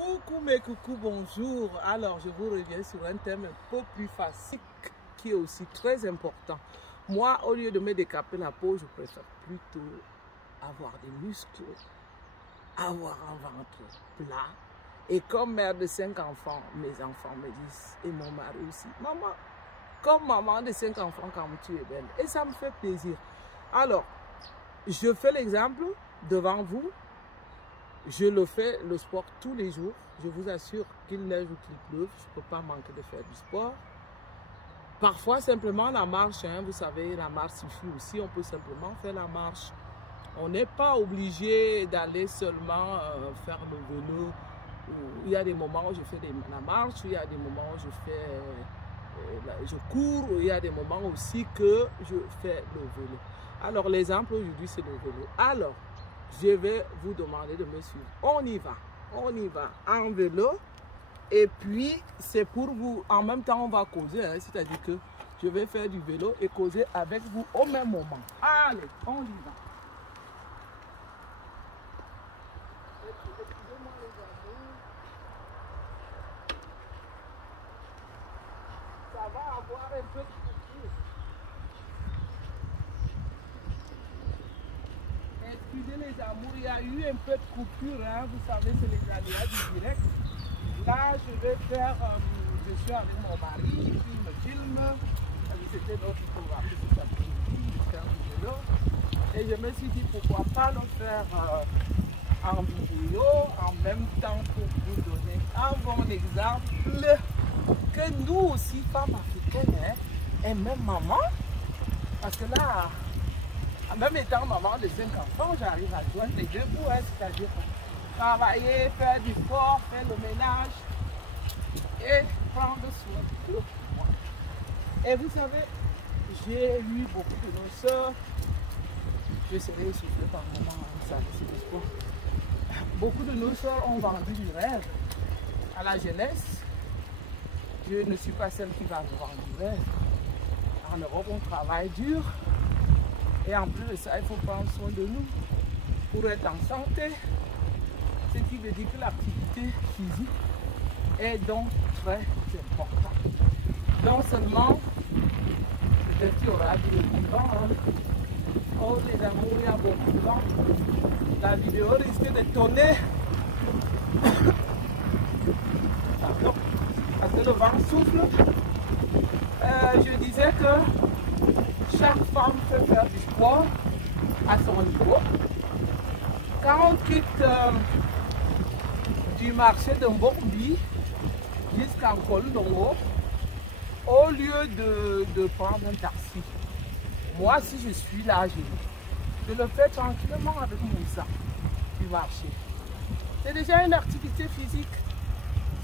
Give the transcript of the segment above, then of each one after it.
Coucou mes coucous, bonjour. Alors je vous reviens sur un thème un peu plus facile qui est aussi très important. Moi, au lieu de me décaper la peau, je préfère plutôt avoir des muscles, avoir un ventre plat. Et comme mère de 5 enfants, mes enfants me disent, et mon mari aussi, maman, comme maman de 5 enfants, quand tu es belle. Et ça me fait plaisir. Alors, je fais l'exemple devant vous. Je le fais, le sport, tous les jours. Je vous assure qu'il neige ou qu'il pleuve, je ne peux pas manquer de faire du sport. Parfois, simplement la marche, hein, vous savez, la marche suffit aussi. On peut simplement faire la marche. On n'est pas obligé d'aller seulement faire le vélo. Il y a des moments où je fais la marche, il y a des moments où je cours, il y a des moments aussi que je fais le vélo. Alors, l'exemple aujourd'hui, c'est le vélo. Alors, je vais vous demander de me suivre. On y va en vélo. Et puis, c'est pour vous, en même temps, on va causer. Hein, c'est-à-dire que je vais faire du vélo et causer avec vous au même moment. Allez, on y va. Excusez-moi les amis. Ça va avoir un peu de coupure. Excusez les amours, il y a eu un peu de coupure, hein, vous savez, c'est les aléas du direct. Là, je vais faire, je suis avec mon mari, puis il me filme. C'était notre programme de cet après-midi, faire du vélo. Et je me suis dit, pourquoi pas le faire en vidéo, en même temps pour vous donner un bon exemple que nous aussi, femmes africaines, hein, et même maman, parce que là, même étant maman de 5 enfants, j'arrive à joindre les deux bouts, hein, c'est-à-dire travailler, faire du sport, faire le ménage et prendre soin de moi. Et vous savez, j'ai eu beaucoup de nos soeurs, je serai essoufflée par moment, ça c'est le sport. Beaucoup de nos soeurs ont vendu du rêve à la jeunesse. Je ne suis pas celle qui va vendre du rêve. En Europe, on travaille dur. Et en plus de ça, il faut prendre soin de nous pour être en santé. Ce qui veut dire que l'activité physique est donc très importante. Non seulement, peut-être qu'il y aura du vent. Hein. Oh les amours, il y a beaucoup de vent. La vidéo risque de tourner. Pardon. Parce que le vent souffle. Je disais que chaque femme peut faire du sport à son niveau. Quand on quitte du marché de Mbombi jusqu'à Kolongo, au lieu de prendre un taxi, moi si je suis là, je le fais tranquillement avec mon sac du marché. C'est déjà une activité physique.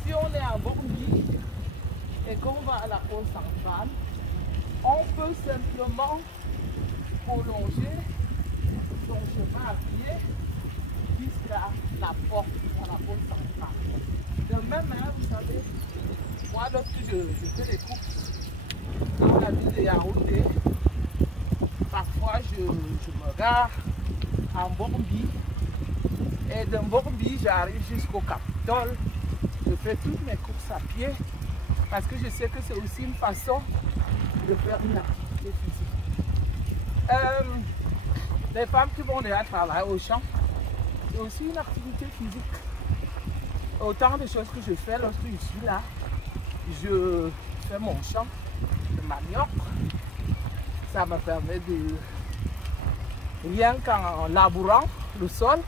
Si on est à Mbombi et qu'on va à la pause centrale, on peut simplement prolonger son chemin à pied jusqu'à la porte, à la porte centrale. De même, hein, vous savez, moi lorsque je fais des courses dans la ville de Yaoundé, parfois je me gare en Mbombi et de Mbombi j'arrive jusqu'au Capitole. Je fais toutes mes courses à pied parce que je sais que c'est aussi une façon de faire une activité physique. Les femmes qui vont déjà travailler au champ, c'est aussi une activité physique. Autant de choses que je fais lorsque je suis là, je fais mon champ de manioc. Ça me permet de, rien qu'en labourant le sol,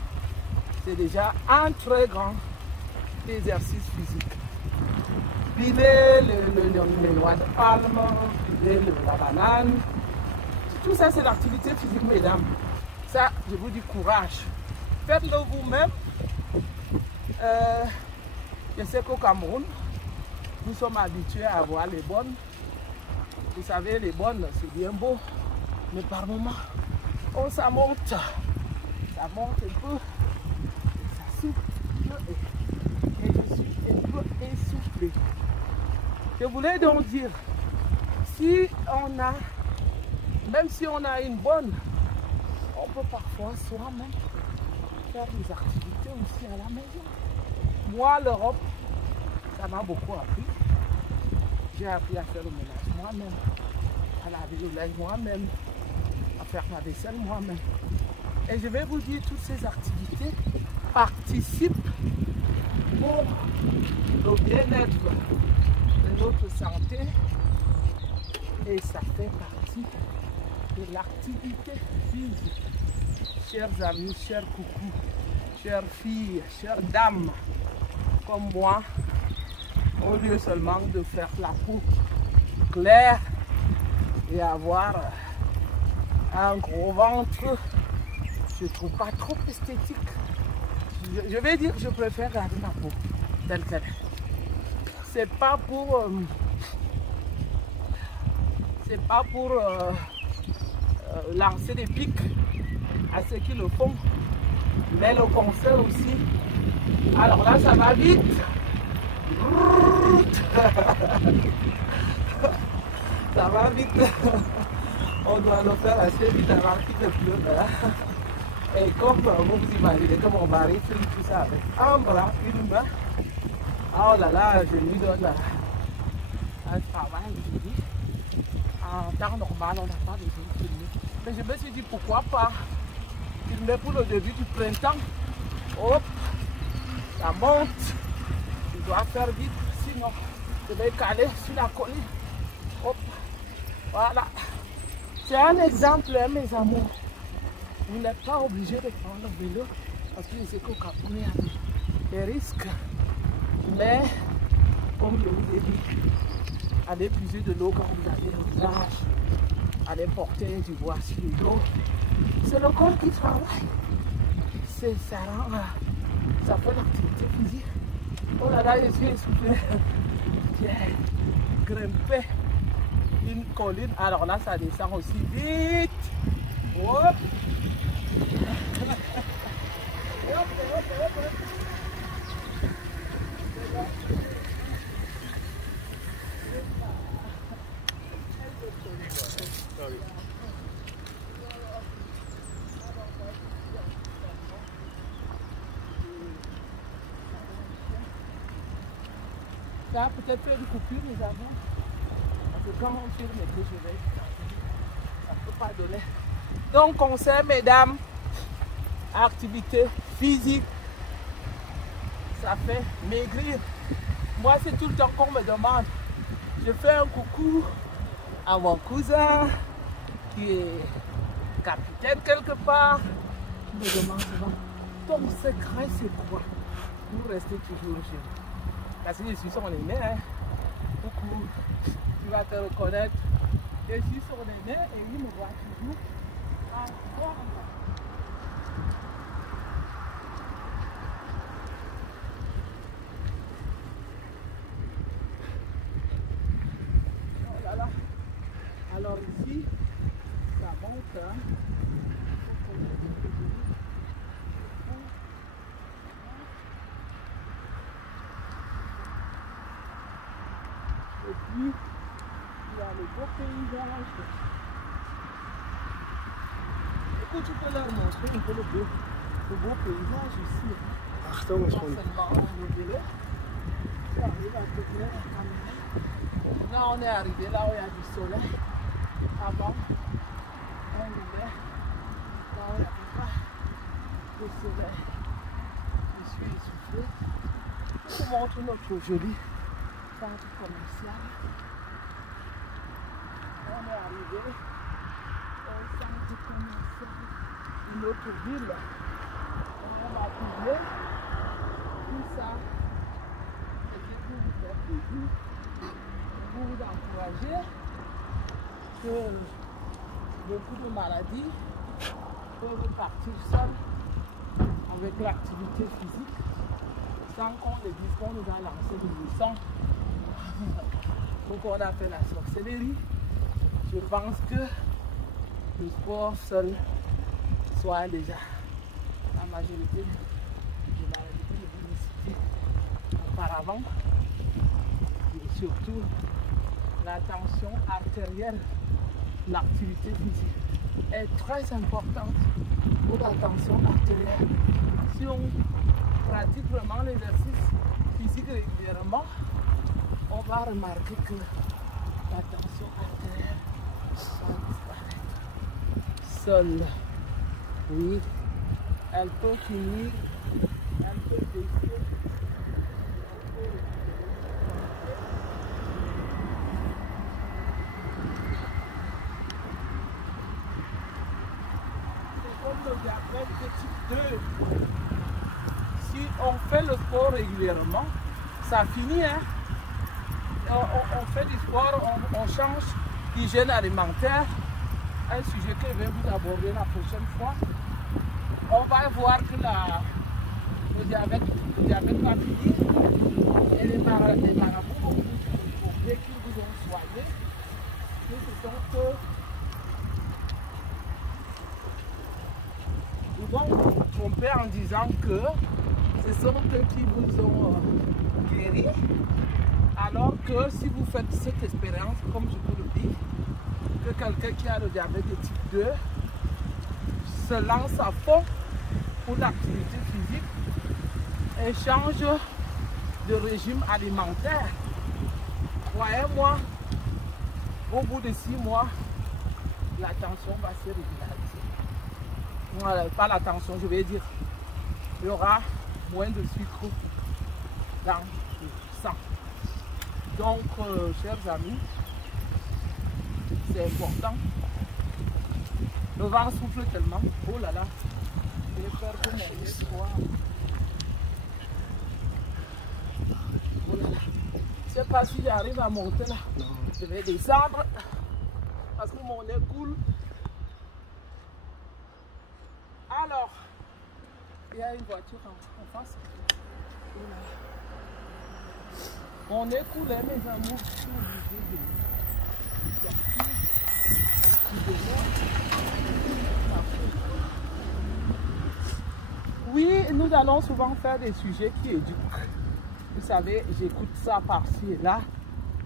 c'est déjà un très grand exercice physique. Piler les noix de palme, piler la banane. Tout ça, c'est l'activité physique, mesdames. Ça, je vous dis courage. Faites-le vous-même. Je sais qu'au Cameroun, nous sommes habitués à voir les bonnes. Vous savez, les bonnes, c'est bien beau. Mais par moments, oh, ça monte. Ça monte un peu. Ça souffle. Et je suis un peu essoufflée. Je voulais donc dire, si on a, même si on a une bonne, on peut parfois soi-même faire des activités aussi à la maison. Moi, l'Europe, ça m'a beaucoup appris. J'ai appris à faire le ménage moi-même, à laver le linge moi-même, à faire ma vaisselle moi-même. Et je vais vous dire, toutes ces activités participent pour le bien-être de notre santé et ça fait partie de l'activité physique. Chers amis, chers coucous, chères filles, chères dames, comme moi, au lieu seulement de faire la peau claire et avoir un gros ventre, je ne trouve pas trop esthétique. Je vais dire que je préfère garder ma peau telle qu'elle est. C'est pas pour lancer des pics à ceux qui le font, mais le conseil aussi. Alors là, ça va vite. Ça va vite. On doit le faire assez vite avant qu'il ne pleuve. Et comme vous imaginez que mon mari fait tout ça avec un bras, une main. Oh là là, je lui donne un travail aujourd'hui. En temps normal, on n'a pas besoin de filmer. Mais je me suis dit pourquoi pas filmer pour le début du printemps. Hop, ça monte. Je dois faire vite, sinon je vais caler sur la colline. Hop, voilà. C'est un exemple, hein, mes amours. Vous n'êtes pas obligé de prendre le vélo parce que je sais qu'au Cameroun, il y a des risques. Mais, comme je vous ai dit, allez puiser de l'eau quand vous avez le visage, allez porter du bois sur le dos. C'est le corps qui travaille. Ça fait l'activité physique. Oh là là, je suis essoufflé. J'ai grimpé une colline. Alors là, ça descend aussi vite. Hop. Ça a peut-être fait une coupure, nous avons. Parce que quand on filme et que je vais, ça ne peut pas donner. Donc, conseil, mesdames, activité physique, ça fait maigrir. Moi, c'est tout le temps qu'on me demande. Je fais un coucou à mon cousin qui est capitaine quelque part. Il me demande souvent, ton secret, c'est quoi pour rester toujours jeune? Parce que je suis son aîné, hein. Coucou, tu vas te reconnaître. Je suis son aîné et il me voit toujours en forme. Oh là là. Alors ici, ça monte, hein. Et puis, il y a le beau paysage. Écoute, tu peux leur montrer un peu le beau paysage ici. Achtung, Non seulement le vélo, tu arrives à te plaire en caméra. Là, on est arrivé là où il y a du soleil. Avant, on vivait là où il n'y avait pas de soleil. Je suis essoufflé. Je vous montre notre joli centre commercial. On est arrivé au centre commercial d'une autre ville. On va publier tout ça. C'était pour vous faire plaisir, pour vous encourager que beaucoup de maladies peuvent partir seules avec l'activité physique sans qu'on les dise qu'on nous a lancé du buisson. Donc on a fait la sorcellerie. Je pense que le sport seul soigne déjà la majorité des maladies que je vous ai citées auparavant. Et surtout la tension artérielle, l'activité physique est très importante pour la tension artérielle. Si on pratique vraiment l'exercice physique régulièrement, on va remarquer que la tension artérielle va disparaître seule. Oui, elle peut finir, elle peut baisser. C'est comme le diabète de type 2. Si on fait le sport régulièrement, ça finit, hein? On fait du sport, on change d'hygiène alimentaire, un sujet que je vais vous aborder la prochaine fois. On va voir que le diabète va finir et les marabouts qui vous ont soigné, ce sont que ils vont vous tromper en disant que ce sont eux qui vous ont guéri. Alors que si vous faites cette expérience, comme je vous le dis, que quelqu'un qui a le diabète de type 2 se lance à fond pour l'activité physique et change de régime alimentaire, croyez-moi, au bout de 6 mois, la tension va se régulariser. Voilà, pas la tension, je vais dire, il y aura moins de sucre dans le sang. Donc, chers amis, c'est important. Le vent souffle tellement. Oh là là, je vais faire que mon nez soit. Oh là là. Je ne sais pas si j'arrive à monter là. Non. Je vais descendre parce que mon nez coule. Alors, il y a une voiture en face. Oh là là. On est coulé, mes amours, oui, nous allons souvent faire des sujets qui éduquent. Vous savez, j'écoute ça par-ci et là,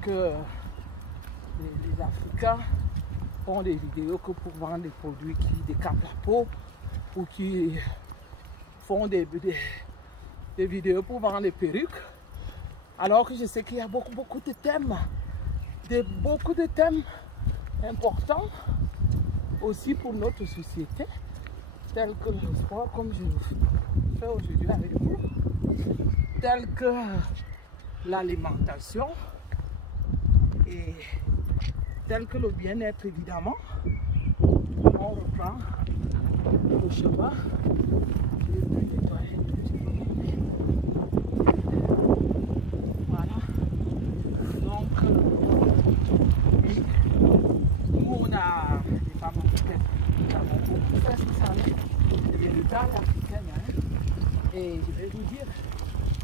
que les Africains font des vidéos que pour vendre des produits qui décapent la peau ou qui font des vidéos pour vendre des perruques. Alors que je sais qu'il y a beaucoup de thèmes, beaucoup de thèmes importants aussi pour notre société, tels que le sport, comme je le fais aujourd'hui avec vous, tels que l'alimentation et tels que le bien-être évidemment. On reprend le chemin. Je vais plus nettoyer. Nous, on a des femmes africaines, nous avons beaucoup fait ça, l'héritage africain. Et je vais vous dire,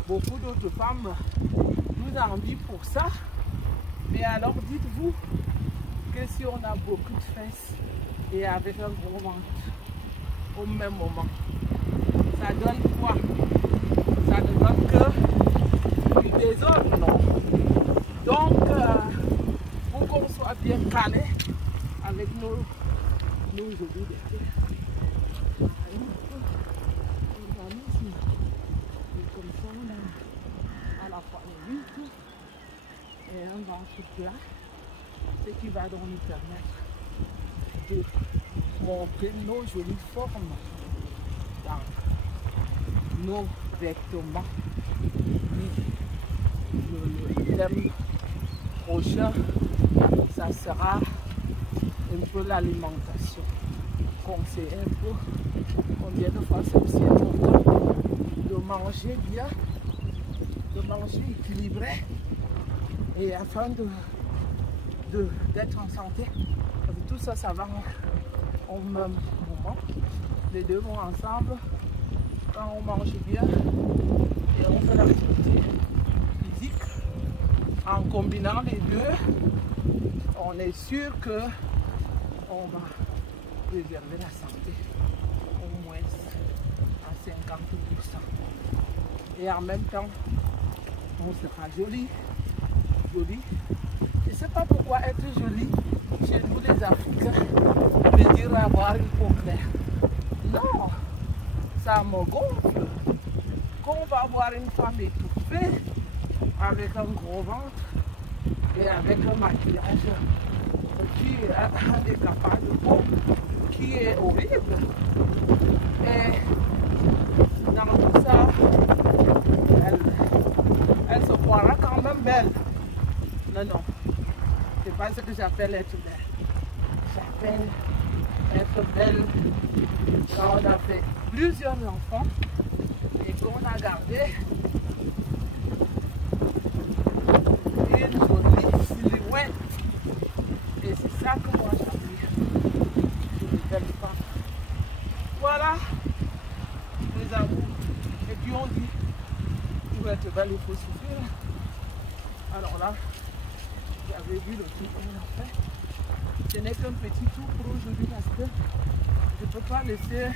beaucoup d'autres femmes nous envient pour ça. Mais alors dites-vous que si on a beaucoup de fesses et avec un gros ventre au même moment, ça donne quoi? Ça ne donne que du désordre, non? Donc, pour qu'on soit bien calé avec nos aujourd'hui derrière, l'organisme, comme ça on a à la fois les huîtres et un ventre plat, ce qui va donc nous permettre de montrer nos jolies formes dans nos vêtements. Le thème prochain, ça sera un peu l'alimentation. Conseiller un peu combien de fois c'est aussi important de manger bien, de manger équilibré et afin d'être en santé. Tout ça, ça va au même moment. Les deux vont ensemble. Quand on mange bien et on fait l'activité physique, en combinant les deux, on est sûr que on va préserver la santé au moins à 50%. Et en même temps, on sera joli. Je ne sais pas pourquoi être joli chez nous les Africains veut dire avoir une peau claire. Non, ça me gonfle. Qu'on va avoir une femme étouffée, avec un gros ventre et avec un maquillage qui a des capas de peau qui est horrible. Et dans tout ça, elle se croira quand même belle. Non, non, c'est pas ce que j'appelle être belle. J'appelle être belle quand on a fait plusieurs enfants et qu'on a gardé une jolie silhouette. Et c'est ça que moi j'admire. Une belle femme. Voilà, mes amours. Et puis on dit, pour être belle, il faut souffrir. Alors là, j'avais vu le truc qu'on a fait. Ce n'est qu'un petit tour pour aujourd'hui parce que je ne peux pas laisser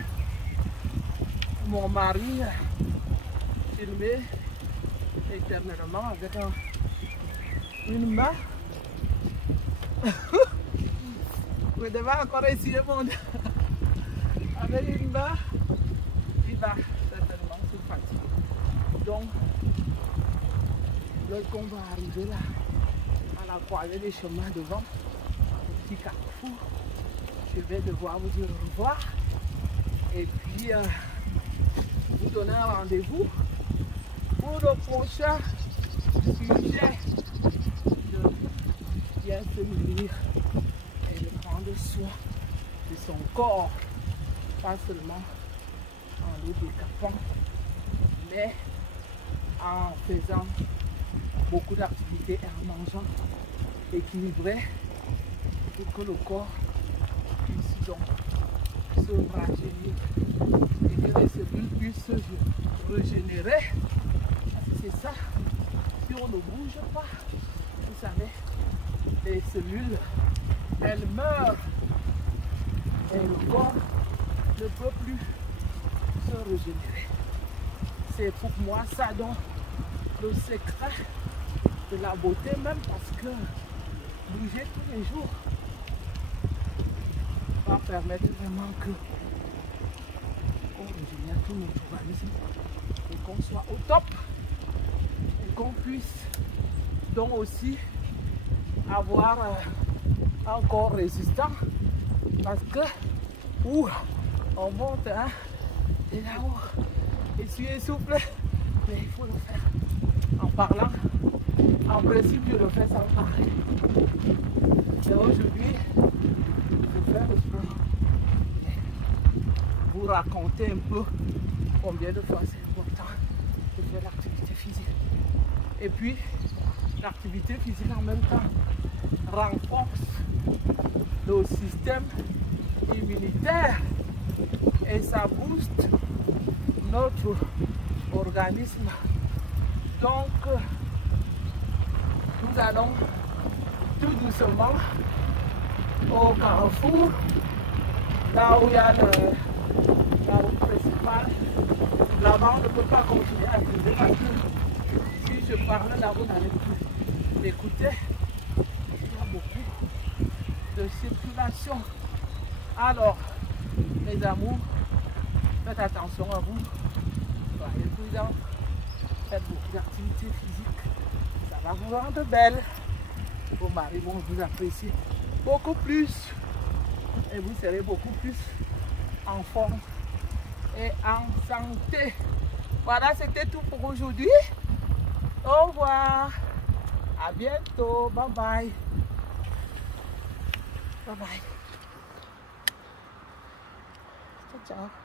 mon mari filmer éternellement avec une main. Vous devez encore essayer mon avec une main, il va certainement se fatiguer. Donc, lorsqu'on va arriver là, à la croisée des chemins devant, au petit carrefour, je vais devoir vous dire au revoir et puis vous donner un rendez-vous pour le prochain sujet de bien se nourrir et de prendre soin de son corps, pas seulement en le décapant, mais en faisant beaucoup d'activités et en mangeant équilibré pour que le corps puisse donc se rajeunir et que les cellules puissent se régénérer. C'est ça, si on ne bouge pas, vous savez, les cellules, elles meurent et le corps ne peut plus se régénérer. C'est pour moi ça donc le secret de la beauté, même parce que bouger tous les jours va permettre vraiment que qu'on régénère tout notre organisme et qu'on soit au top et qu'on puisse donc aussi avoir un corps résistant parce que on monte hein, et là-haut et tu essoufflé, mais il faut le faire en parlant. En principe, je le fais sans parler. Et aujourd'hui, je fais le sport. Vous raconter un peu combien de fois c'est important de faire l'activité physique. Et puis, l'activité physique en même temps renforce le système immunitaire et ça booste notre organisme. Donc, nous allons tout doucement au carrefour, là où il y a la route principale. Là-bas, on ne peut pas continuer à vivre parce que si je parlais, là, vous n'allez plus m'écouter. Il y a beaucoup de circulation. Alors, mes amours, faites attention à vous. Soyez prudents. Faites beaucoup d'activités physiques. Ça va vous rendre belle. Vos maris vont vous apprécier beaucoup plus. Et vous serez beaucoup plus en forme et en santé. Voilà, c'était tout pour aujourd'hui. Au revoir. À bientôt. Bye bye. Bye bye. Ciao, ciao.